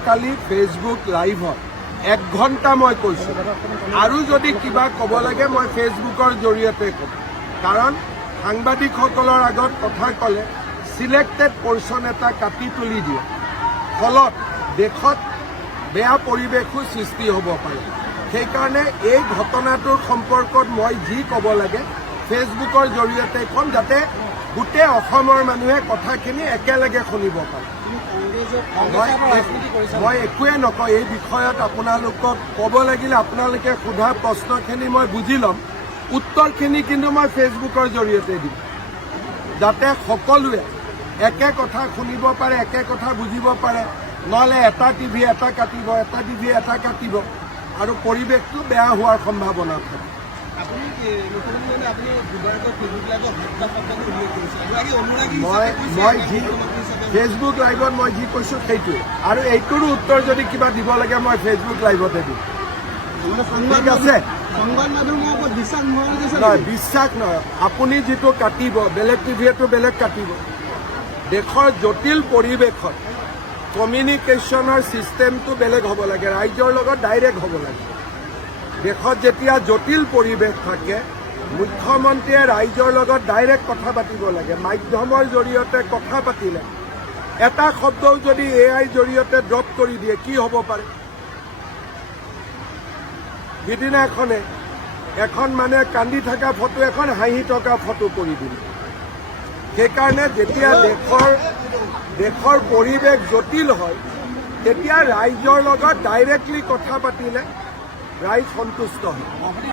যোৱাকালি ফেচবুক লাইভত 1 ঘণ্টা মই কৈছোঁ আৰু যদি কিবা ক'ব লাগে মই ফেচবুকৰ জৰিয়তে ক'ম কাৰণ সাংবাদিকসকলৰ আগত কথা ক'লে সিলেক্টেড পৰ্চন এটা কাটি তুলি দিয়ে ফলত দেশত বেয়া পৰিৱেশো সৃষ্টি হ'ব পাৰে সেইকাৰণে এই ঘটনাটোৰ সম্পৰ্কত মই যি ক'ব লাগে ফেচবুকৰ জৰিয়তে ক'ম যাতে গোটেই অসমৰ মানুহে কথাখিনি একেলগে শুনিব পাৰে মই একোৱে নকওঁ এই বিষয়ত আপোনালোকক ক'ব লাগিলে আপোনালোকে সোধা প্ৰশ্নখিনি মই বুজি ল'ম উত্তৰখিনি কিন্তু মই ফেচবুকৰ জৰিয়তে দিম যাতে সকলোৱে একে কথা শুনিব পাৰে একে কথা বুজিব পাৰে নহ'লে এটা টিভি এটা কাটিব এটা টিভি এটা কাটিব আৰু পৰিৱেশটো বেয়া হোৱাৰ সম্ভাৱনা থাকে মই যি ফেচবুক লাইভত মই যি কৈছোঁ সেইটোৱে আৰু এইটোৰো উত্তৰ যদি কিবা দিব লাগে মই ফেচবুক লাইভতে দিম ঠিক আছে নহয় বিশ্বাস নহয় আপুনি যিটো কাটিব বেলেগ টিভিয়েতো বেলেগ কাটিব দেশৰ জটিল পৰিৱেশত কমিউনিকেশ্যনৰ ছিষ্টেমটো বেলেগ হ'ব লাগে ৰাইজৰ লগত ডাইৰেক্ট হ'ব লাগে দেশত যেতিয়া জটিল পৰিৱেশ থাকে মুখ্যমন্ত্ৰীয়ে ৰাইজৰ লগত ডাইৰেক্ট কথা পাতিব লাগে মাধ্যমৰ জৰিয়তে কথা পাতিলে এটা শব্দও যদি এআইৰ জৰিয়তে ড্ৰপ কৰি দিয়ে কি হ'ব পাৰে সিদিনাখনে এখন মানুহে কান্দি থকা ফটো এখন হাঁহি থকা ফটো কৰি দিলে সেইকাৰণে যেতিয়া দেশৰ পৰিৱেশ জটিল হয় তেতিয়া ৰাইজৰ লগত ডাইৰেক্টলি কথা পাতিলে ৰাইজ সন্তুষ্ট হয়